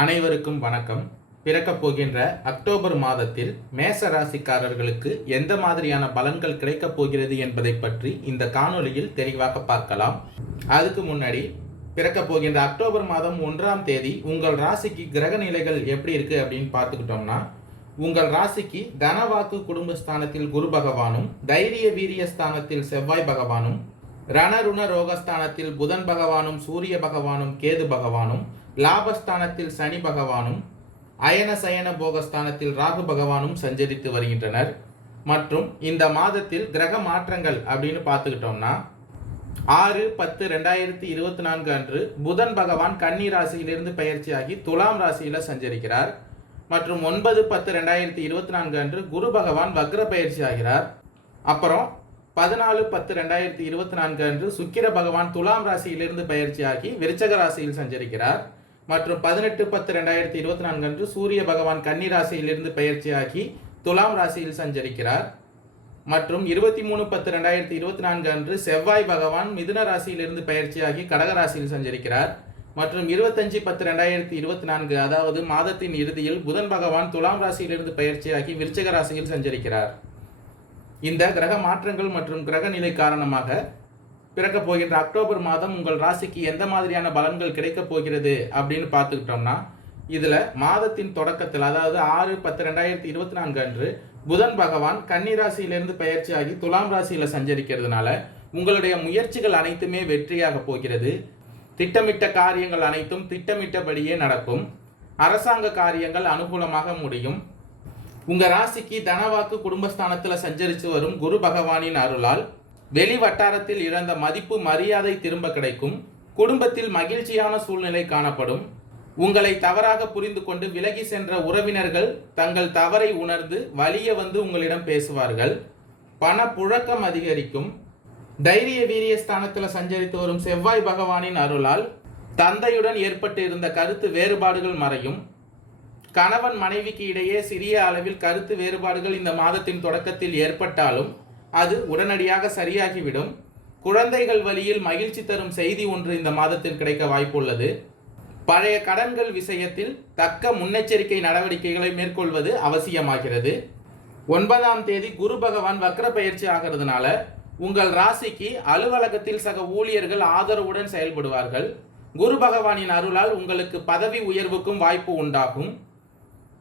அனைவருக்கும் வணக்கம். பிறக்கப் போகின்ற அக்டோபர் மாதத்தில் மேச ராசிக்காரர்களுக்கு எந்த மாதிரியான பலன்கள் கிடைக்கப் போகிறது என்பதை பற்றி இந்த காணொளியில் தெளிவாக பார்க்கலாம். அதுக்கு முன்னாடி பிறக்கப் போகின்ற அக்டோபர் மாதம் 1ஆம் தேதி உங்கள் ராசிக்கு கிரக நிலைகள் எப்படி இருக்கு அப்படின்னு பார்த்துக்கிட்டோம்னா, உங்கள் ராசிக்கு தனவாக்கு குடும்பஸ்தானத்தில் குரு பகவானும், தைரிய வீரிய ஸ்தானத்தில் செவ்வாய் பகவானும், ரணருண ரோகஸ்தானத்தில் புதன் பகவானும், சூரிய பகவானும், கேது பகவானும், லாபஸ்தானத்தில் சனி பகவானும், அயன சயன போகஸ்தானத்தில் ராகு பகவானும் சஞ்சரித்து வருகின்றனர். மற்றும் இந்த மாதத்தில் கிரக மாற்றங்கள் அப்படின்னு பார்த்துக்கிட்டோம்னா 6-10-2024 அன்று புதன் பகவான் கன்னி ராசியிலிருந்து பயிற்சியாகி துலாம் ராசியில சஞ்சரிக்கிறார். மற்றும் 9-10-2024 அன்று குரு பகவான் வக்ர பயிற்சி ஆகிறார். அப்புறம் 14-10-2024 அன்று சுக்கிர பகவான் துலாம் ராசியிலிருந்து பயிற்சியாகி விருச்சக ராசியில் சஞ்சரிக்கிறார். மற்றும் 18-10-2024 அன்று சூரிய பகவான் கன்னி ராசியிலிருந்து பயிற்சியாகி துலாம் ராசியில் சஞ்சரிக்கிறார். மற்றும் 23-10-2024 அன்று செவ்வாய் பகவான் மிதுன ராசியிலிருந்து பயிற்சியாகி கடக ராசியில் சஞ்சரிக்கிறார். மற்றும் 25-10-2024 அதாவது மாதத்தின் இறுதியில் புதன் பகவான் துலாம் ராசியிலிருந்து பயிற்சியாகி விருச்சிக ராசியில் சஞ்சரிக்கிறார். இந்த கிரக மாற்றங்கள் மற்றும் கிரக நிலை காரணமாக பிறக்கப் போகின்ற அக்டோபர் மாதம் உங்கள் ராசிக்கு எந்த மாதிரியான பலன்கள் கிடைக்கப் போகிறது அப்படின்னு பார்த்துக்கிட்டோம்னா, இதில் மாதத்தின் தொடக்கத்தில் அதாவது 6-10-2024 அன்று புதன் பகவான் கன்னி ராசியிலிருந்து பயிற்சியாகி துலாம் ராசியில் சஞ்சரிக்கிறதுனால உங்களுடைய முயற்சிகள் அனைத்துமே வெற்றியாக போகிறது. திட்டமிட்ட காரியங்கள் அனைத்தும் திட்டமிட்டபடியே நடக்கும். அரசாங்க காரியங்கள் அனுகூலமாக முடியும். உங்கள் ராசிக்கு தனவாக்கு குடும்பஸ்தானத்தில் சஞ்சரித்து வரும் குரு பகவானின் அருளால் வெளி வட்டாரத்தில் இழந்த மதிப்பு மரியாதை திரும்ப கிடைக்கும். குடும்பத்தில் மகிழ்ச்சியான சூழ்நிலை காணப்படும். உங்களை தவறாக புரிந்து கொண்டு விலகி சென்ற உறவினர்கள் தங்கள் தவறை உணர்ந்து வலிய வந்து உங்களிடம் பேசுவார்கள். பண புழக்கம் அதிகரிக்கும். தைரிய வீரிய ஸ்தானத்தில் சஞ்சரித்து வரும் செவ்வாய் பகவானின் அருளால் தந்தையுடன் ஏற்பட்டு இருந்த கருத்து வேறுபாடுகள் மறையும். கணவன் மனைவிக்கு இடையே சிறிய அளவில் கருத்து வேறுபாடுகள் இந்த மாதத்தின் தொடக்கத்தில் ஏற்பட்டாலும் அது உடனடியாக சரியாகிவிடும். குழந்தைகள் வழியில் மகிழ்ச்சி தரும் செய்தி ஒன்று இந்த மாதத்தில் கிடைக்க வாய்ப்புள்ளது. பழைய கடன்கள் விஷயத்தில் தக்க முன்னெச்சரிக்கை நடவடிக்கைகளை மேற்கொள்வது அவசியமாகிறது. 9ஆம் தேதி குரு பகவான் வக்ர பயிற்சி ஆகிறதுனால உங்கள் ராசிக்கு அலுவலகத்தில் சக ஊழியர்கள் ஆதரவுடன் செயல்படுவார்கள். குரு பகவானின் அருளால் உங்களுக்கு பதவி உயர்வுக்கும் வாய்ப்பு உண்டாகும்.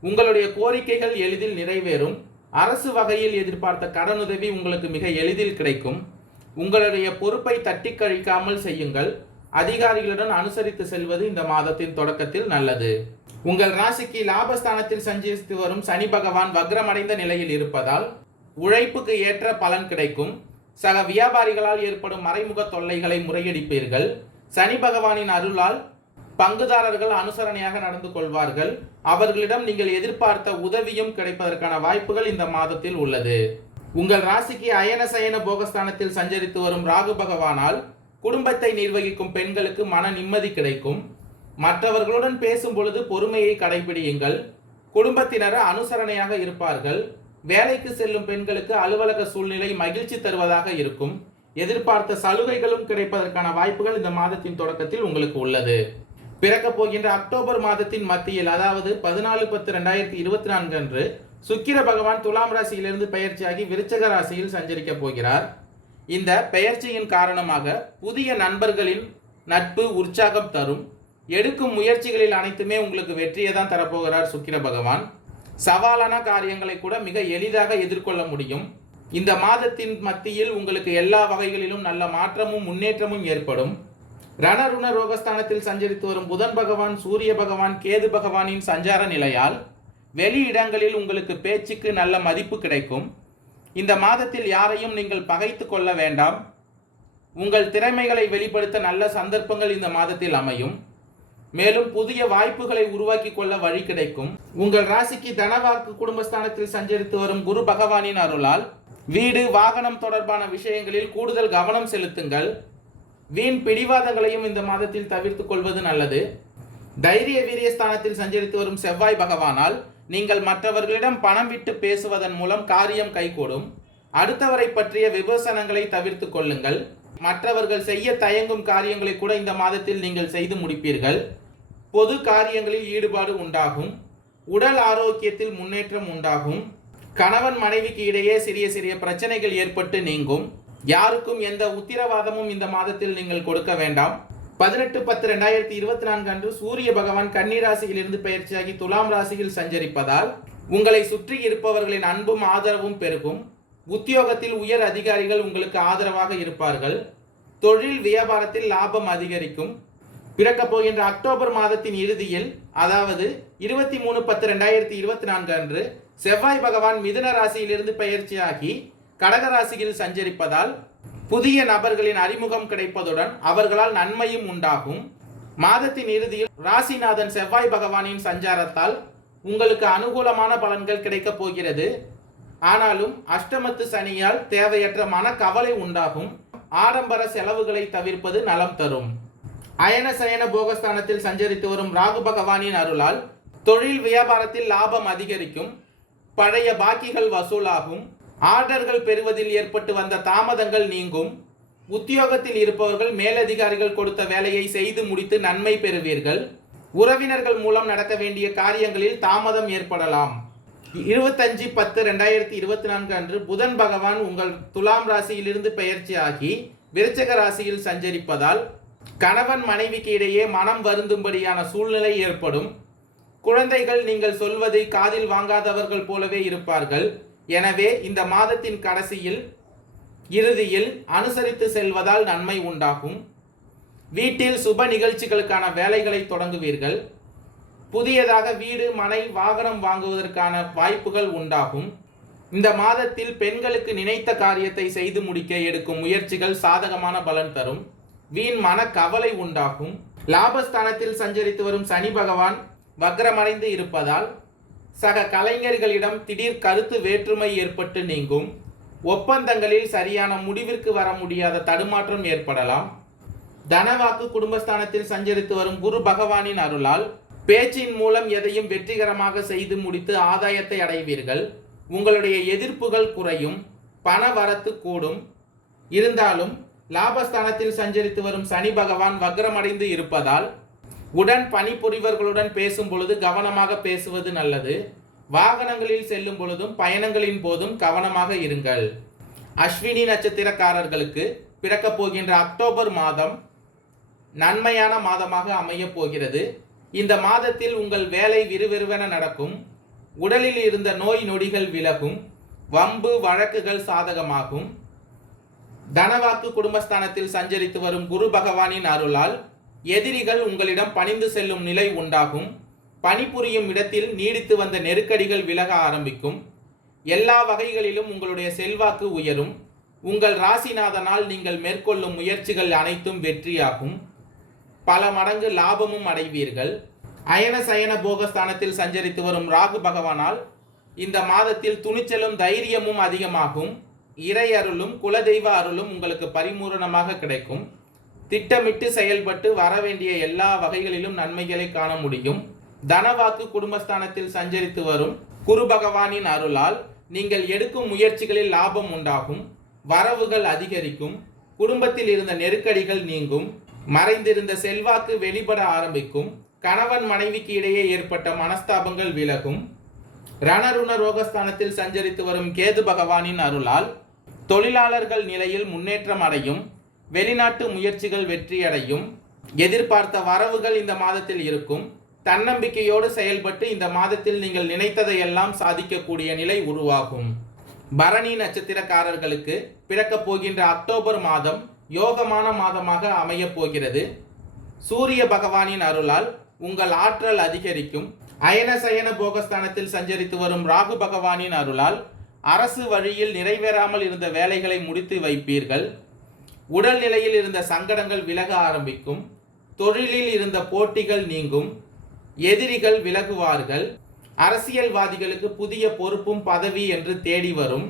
உங்களுடைய கோரிக்கைகள் எளிதில் நிறைவேறும். அரசு வகையில் எதிர்பார்த்த கடனுதவி உங்களுக்கு மிக எளிதில் கிடைக்கும். உங்களுடைய பொறுப்பை தட்டி கழிக்காமல் செய்யுங்கள். அதிகாரிகளுடன் அனுசரித்து செல்வது இந்த மாதத்தின் தொடக்கத்தில் நல்லது. உங்கள் ராசிக்கு லாபஸ்தானத்தில் சஞ்சரித்து வரும் சனி பகவான் வக்ரமடைந்த நிலையில் இருப்பதால் உழைப்புக்கு ஏற்ற பலன் கிடைக்கும். சக வியாபாரிகளால் ஏற்படும் மறைமுக தொல்லைகளை முறியடிப்பீர்கள். சனி பகவானின் அருளால் பங்குதாரர்கள் அனுசரணையாக நடந்து கொள்வார்கள். அவர்களிடம் நீங்கள் எதிர்பார்த்த உதவியும் கிடைப்பதற்கான வாய்ப்புகள் இந்த மாதத்தில் உள்ளது. உங்கள் ராசிக்கு அயன சயன போகஸ்தானத்தில் சஞ்சரித்து வரும் ராகு பகவானால் குடும்பத்தை நிர்வகிக்கும் பெண்களுக்கு மன நிம்மதி கிடைக்கும். மற்றவர்களுடன் பேசும் பொழுது பொறுமையை கடைபிடியுங்கள். குடும்பத்தினர் அனுசரணையாக இருப்பார்கள். வேலைக்கு செல்லும் பெண்களுக்கு அலுவலக சூழ்நிலை மகிழ்ச்சி தருவதாக இருக்கும். எதிர்பார்த்த சலுகைகளும் கிடைப்பதற்கான வாய்ப்புகள் இந்த மாதத்தின் தொடக்கத்தில் உங்களுக்கு உள்ளது. பிறக்கப் போகின்ற அக்டோபர் மாதத்தின் மத்தியில் அதாவது 14-10-2024 அன்று சுக்கிர பகவான் துலாம் ராசியிலிருந்து பயிற்சியாகி விருச்சக ராசியில் சஞ்சரிக்க போகிறார். இந்த பெயர்ச்சியின் காரணமாக புதிய நண்பர்களின் நட்பு உற்சாகம் தரும். எடுக்கும் முயற்சிகளில் அனைத்துமே உங்களுக்கு வெற்றியை தான் தரப்போகிறார் சுக்கிர பகவான். சவாலான காரியங்களை கூட மிக எளிதாக எதிர்கொள்ள முடியும். இந்த மாதத்தின் மத்தியில் உங்களுக்கு எல்லா வகைகளிலும் நல்ல மாற்றமும் முன்னேற்றமும் ஏற்படும். ரணருண ரோகஸ்தானத்தில் சஞ்சரித்து வரும் புதன் பகவான், சூரிய பகவான், கேது பகவானின் சஞ்சார நிலையால் வெளி இடங்களில் உங்களுக்கு பேச்சுக்கு நல்ல மதிப்பு கிடைக்கும். இந்த மாதத்தில் யாரையும் நீங்கள் பகைத்து கொள்ள வேண்டாம். உங்கள் திறமைகளை வெளிப்படுத்த நல்ல சந்தர்ப்பங்கள் இந்த மாதத்தில் அமையும். மேலும் புதிய வாய்ப்புகளை உருவாக்கி கொள்ள வழி கிடைக்கும். உங்கள் ராசிக்கு தனவாக்கு குடும்பஸ்தானத்தில் சஞ்சரித்து வரும் குரு பகவானின் அருளால் வீடு வாகனம் தொடர்பான விஷயங்களில் கூடுதல் கவனம் செலுத்துங்கள். வீண் பிடிவாதங்களையும் இந்த மாதத்தில் தவிர்த்து கொள்வது நல்லது. தைரிய வீரியஸ்தானத்தில் சஞ்சரித்து வரும் செவ்வாய் பகவானால் நீங்கள் மற்றவர்களிடம் பணம் விட்டு பேசுவதன் மூலம் காரியம் கைகூடும். அடுத்தவரை பற்றிய விமர்சனங்களை தவிர்த்து கொள்ளுங்கள். மற்றவர்கள் செய்ய தயங்கும் காரியங்களை கூட இந்த மாதத்தில் நீங்கள் செய்து முடிப்பீர்கள். பொது காரியங்களில் ஈடுபாடு உண்டாகும். உடல் ஆரோக்கியத்தில் முன்னேற்றம் உண்டாகும். கணவன் மனைவிக்கு இடையே சிறிய சிறிய பிரச்சனைகள் ஏற்பட்டு நீங்கும். யாருக்கும் எந்த உத்திரவாதமும் இந்த மாதத்தில் நீங்கள் கொடுக்க வேண்டாம். 18/10/2024 அன்று சூரிய பகவான் கன்னி ராசியிலிருந்து பயிற்சியாகி துலாம் ராசியில் சஞ்சரிப்பதால் உங்களை சுற்றி இருப்பவர்களின் அன்பும் ஆதரவும் பெருகும். உத்தியோகத்தில் உயர் அதிகாரிகள் உங்களுக்கு ஆதரவாக இருப்பார்கள். தொழில் வியாபாரத்தில் லாபம் அதிகரிக்கும். பிறக்கப் போகின்ற அக்டோபர் மாதத்தின் இறுதியில், அதாவது 23/10/2024 அன்று செவ்வாய் பகவான் மிதுன ராசியிலிருந்து பயிற்சியாகி கடக ராசியில் சஞ்சரிப்பதால் புதிய நபர்களின் அறிமுகம் கிடைப்பதுடன் அவர்களால் நன்மையும் உண்டாகும். மாதத்தின் இறுதியில் ராசிநாதன் செவ்வாய் பகவானின் சஞ்சாரத்தால் உங்களுக்கு அனுகூலமான பலன்கள் கிடைக்கப் போகிறது. ஆனாலும் அஷ்டமத்து சனியால் தேவையற்ற மனக்கவலை உண்டாகும். ஆடம்பர செலவுகளை தவிர்ப்பது நலம் தரும். அயன சயன போகஸ்தானத்தில் சஞ்சரித்து வரும் ராகு பகவானின் அருளால் தொழில் வியாபாரத்தில் லாபம் அதிகரிக்கும். பழைய பாக்கிகள் வசூலாகும். ஆர்டர்கள் பெறுவதில் ஏற்பட்டு வந்த தாமதங்கள் நீங்கும். உத்தியோகத்தில் இருப்பவர்கள் மேலதிகாரிகள் கொடுத்த வேலையை செய்து முடித்து நன்மை பெறுவீர்கள். உறவினர்கள் மூலம் நடக்க வேண்டிய காரியங்களில் தாமதம் ஏற்படலாம். 25/10/2024 அன்று புதன் பகவான் உங்கள் துலாம் ராசியிலிருந்து பெயர்ச்சியாகி விருச்சிக ராசியில் சஞ்சரிப்பதால் கணவன் மனைவிக்கு இடையே மனம் வருந்தும்படியான சூழ்நிலை ஏற்படும். குழந்தைகள் நீங்கள் சொல்வதை காதில் வாங்காதவர்கள் போலவே இருப்பார்கள். எனவே இந்த மாதத்தின் இறுதியில் அனுசரித்து செல்வதால் நன்மை உண்டாகும். வீட்டில் சுப நிகழ்ச்சிகளுக்கான வேலைகளை தொடங்குவீர்கள். புதியதாக வீடு மனை வாகனம் வாங்குவதற்கான வாய்ப்புகள் உண்டாகும். இந்த மாதத்தில் பெண்களுக்கு நினைத்த காரியத்தை செய்து முடிக்க எடுக்கும் முயற்சிகள் சாதகமான பலன் தரும். வீண் மன கவலை உண்டாகும். லாபஸ்தானத்தில் சஞ்சரித்து வரும் சனி பகவான் வக்ரமடைந்து இருப்பதால் சக கலைஞர்களிடம் திடீர் கருத்து வேற்றுமை ஏற்பட்டு நீங்கும். ஒப்பந்தங்களில் சரியான முடிவிற்கு வர முடியாத தடுமாற்றம் ஏற்படலாம். தனவாக்கு குடும்பஸ்தானத்தில் சஞ்சரித்து வரும் குரு பகவானின் அருளால் பேச்சின் மூலம் எதையும் வெற்றிகரமாக செய்து முடித்து ஆதாயத்தை அடைவீர்கள். உங்களுடைய எதிர்ப்புகள் குறையும். பண வரத்து கூடும். இருந்தாலும் லாபஸ்தானத்தில் சஞ்சரித்து வரும் சனி பகவான் வக்ரமடைந்து இருப்பதால் உடன் பணிபுரிவர்களுடன் பேசும் பொழுது கவனமாக பேசுவது நல்லது. வாகனங்களில் செல்லும் பொழுதும் பயணங்களின் போதும் கவனமாக இருங்கள். அஸ்வினி நட்சத்திரக்காரர்களுக்கு பிறக்கப் போகின்ற அக்டோபர் மாதம் நன்மையான மாதமாக அமையப் போகிறது. இந்த மாதத்தில் உங்கள் வேலை விறுவிறுவென நடக்கும். உடலில் இருந்த நோய் நொடிகள் விலகும். வம்பு வழக்குகள் சாதகமாகும். தனவாக்கு குடும்பஸ்தானத்தில் சஞ்சரித்து வரும் குரு பகவானின் அருளால் எதிரிகள் உங்களிடம் பணிந்து செல்லும் நிலை உண்டாகும். பணிபுரியும் இடத்தில் நீடித்து வந்த நெருக்கடிகள் விலக ஆரம்பிக்கும். எல்லா வகைகளிலும் உங்களுடைய செல்வாக்கு உயரும். உங்கள் ராசிநாதனால் நீங்கள் மேற்கொள்ளும் முயற்சிகள் அனைத்தும் வெற்றியாகும். பல மடங்கு லாபமும் அடைவீர்கள். அயன சயன போகஸ்தானத்தில் சஞ்சரித்து வரும் ராகு பகவானால் இந்த மாதத்தில் துணிச்சலும் தைரியமும் அதிகமாகும். இறை அருளும் குலதெய்வ அருளும் உங்களுக்கு பரிபூரணமாக கிடைக்கும். திட்டமிட்டு செயல்பட்டு வர வேண்டிய எல்லா வகைகளிலும் நன்மைகளை காண முடியும். தனவாக்கு குடும்பஸ்தானத்தில் சஞ்சரித்து வரும் குரு பகவானின் அருளால் நீங்கள் எடுக்கும் முயற்சிகளில் லாபம் உண்டாகும். வரவுகள் அதிகரிக்கும். குடும்பத்தில் இருந்த நெருக்கடிகள் நீங்கும். மறைந்திருந்த செல்வாக்கு வெளிப்பட ஆரம்பிக்கும். கணவன் மனைவிக்கு இடையே ஏற்பட்ட மனஸ்தாபங்கள் விலகும். ரணருண ரோகஸ்தானத்தில் சஞ்சரித்து வரும் கேது பகவானின் அருளால் தொழிலாளர்கள் நிலையில் முன்னேற்றம் அடையும். வெளிநாட்டு முயற்சிகள் வெற்றியடையும். எதிர்பார்த்த வரவுகள் இந்த மாதத்தில் இருக்கும். தன்னம்பிக்கையோடு செயல்பட்டு இந்த மாதத்தில் நீங்கள் நினைத்ததையெல்லாம் சாதிக்கக்கூடிய நிலை உருவாகும். பரணி நட்சத்திரக்காரர்களுக்கு பிறக்கப் போகின்ற அக்டோபர் மாதம் யோகமான மாதமாக அமையப் போகிறது. சூரிய பகவானின் அருளால் உங்கள் ஆற்றல் அதிகரிக்கும். அயன சயன போகஸ்தானத்தில் சஞ்சரித்து வரும் ராகு பகவானின் அருளால் அரசு வழியில் நிறைவேறாமல் இருந்த வேலைகளை முடித்து வைப்பீர்கள். உடல் நிலையில் இருந்த சங்கடங்கள் விலக ஆரம்பிக்கும். தொழிலில் இருந்த போட்டிகள் நீங்கும். எதிரிகள் விலகுவார்கள். அரசியல்வாதிகளுக்கு புதிய பொறுப்பும் பதவி என்று தேடி வரும்.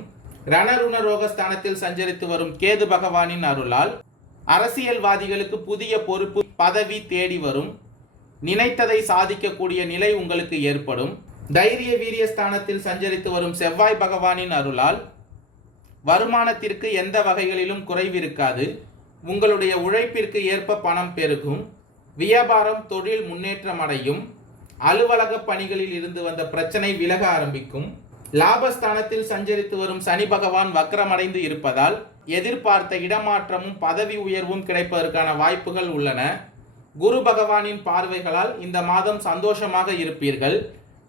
ரணருண ரோகஸ்தானத்தில் சஞ்சரித்து வரும் கேது பகவானின் அருளால் அரசியல்வாதிகளுக்கு புதிய பொறுப்பு பதவி தேடி வரும். நினைத்ததை சாதிக்கக்கூடிய நிலை உங்களுக்கு ஏற்படும். தைரிய வீரிய ஸ்தானத்தில் சஞ்சரித்து வரும் செவ்வாய் பகவானின் அருளால் வருமானத்திற்கு எந்த வகைகளிலும் குறைவிருக்காது. உங்களுடைய உழைப்பிற்கு ஏற்ப பணம் பெருகும். வியாபாரம் தொழில் முன்னேற்றம் அடையும். அலுவலக பணிகளில் இருந்து வந்த பிரச்சனை விலக ஆரம்பிக்கும். லாபஸ்தானத்தில் சஞ்சரித்து வரும் சனி பகவான் வக்ரமடைந்து இருப்பதால் எதிர்பார்த்த இடமாற்றமும் பதவி உயர்வும் கிடைப்பதற்கான வாய்ப்புகள் உள்ளன. குரு பகவானின் பார்வைகளால் இந்த மாதம் சந்தோஷமாக இருப்பீர்கள்.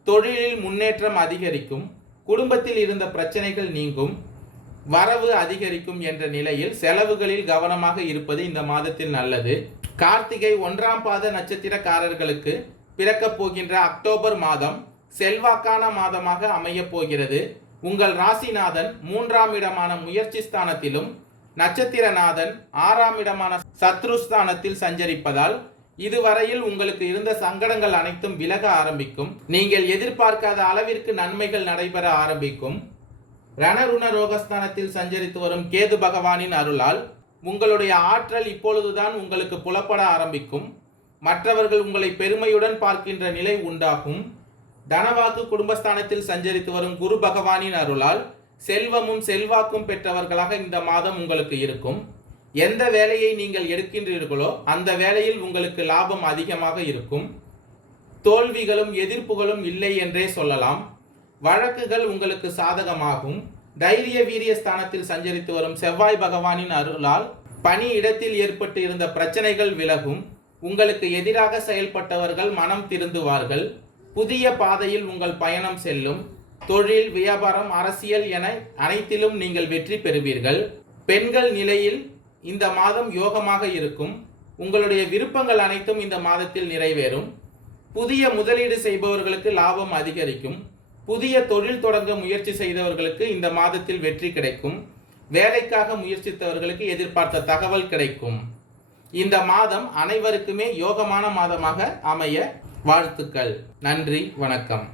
தொழிலில் முன்னேற்றம் அதிகரிக்கும். குடும்பத்தில் இருந்த பிரச்சனைகள் நீங்கும். வரவு அதிகரிக்கும் என்ற நிலையில் செலவுகளில் கவனமாக இருப்பது இந்த மாதத்தில் நல்லது. கார்த்திகை 1ஆம் பாத நட்சத்திரக்காரர்களுக்கு பிறக்கப் போகின்ற அக்டோபர் மாதம் செல்வாக்கான மாதமாக அமையப் போகிறது. உங்கள் ராசிநாதன் 3ஆம் இடமான முயற்சி ஸ்தானத்திலும் நட்சத்திரநாதன் 6ஆம் இடமான சத்ருஸ்தானத்தில் சஞ்சரிப்பதால் இதுவரையில் உங்களுக்கு இருந்த சங்கடங்கள் அனைத்தும் விலக ஆரம்பிக்கும். நீங்கள் எதிர்பார்க்காத அளவிற்கு நன்மைகள் நடைபெற ஆரம்பிக்கும். ரணருண ரோகஸ்தானத்தில் சஞ்சரித்து வரும் கேது பகவானின் அருளால் உங்களுடைய ஆற்றல் இப்பொழுதுதான் உங்களுக்கு புலப்பட ஆரம்பிக்கும். மற்றவர்கள் உங்களை பெருமையுடன் பார்க்கின்ற நிலை உண்டாகும். தனவாக்கு குடும்பஸ்தானத்தில் சஞ்சரித்து வரும் குரு பகவானின் அருளால் செல்வமும் செல்வாக்கும் பெற்றவர்களாக இந்த மாதம் உங்களுக்கு இருக்கும். எந்த வேலையை நீங்கள் எடுக்கின்றீர்களோ அந்த வேலையில் உங்களுக்கு லாபம் அதிகமாக இருக்கும். தோல்விகளும் எதிர்ப்புகளும் இல்லை என்றே சொல்லலாம். வழக்குகள் உங்களுக்கு சாதகமாகும். தைரிய வீரிய ஸ்தானத்தில் சஞ்சரித்து வரும் செவ்வாய் பகவானின் அருளால் பணி இடத்தில் ஏற்பட்டு இருந்த பிரச்சனைகள் விலகும். உங்களுக்கு எதிராக செயல்பட்டவர்கள் மனம் திருந்துவார்கள். புதிய பாதையில் உங்கள் பயணம் செல்லும். தொழில், வியாபாரம், அரசியல் என அனைத்திலும் நீங்கள் வெற்றி பெறுவீர்கள். பெண்கள் நிலையில் இந்த மாதம் யோகமாக இருக்கும். உங்களுடைய விருப்பங்கள் அனைத்தும் இந்த மாதத்தில் நிறைவேறும். புதிய முதலீடு செய்பவர்களுக்கு லாபம் அதிகரிக்கும். புதிய தொழில் தொடங்க முயற்சி செய்தவர்களுக்கு இந்த மாதத்தில் வெற்றி கிடைக்கும். வேலைக்காக முயற்சித்தவர்களுக்கு எதிர்பார்த்த தகவல் கிடைக்கும். இந்த மாதம் அனைவருக்குமே யோகமான மாதமாக அமைய வாழ்த்துக்கள். நன்றி, வணக்கம்.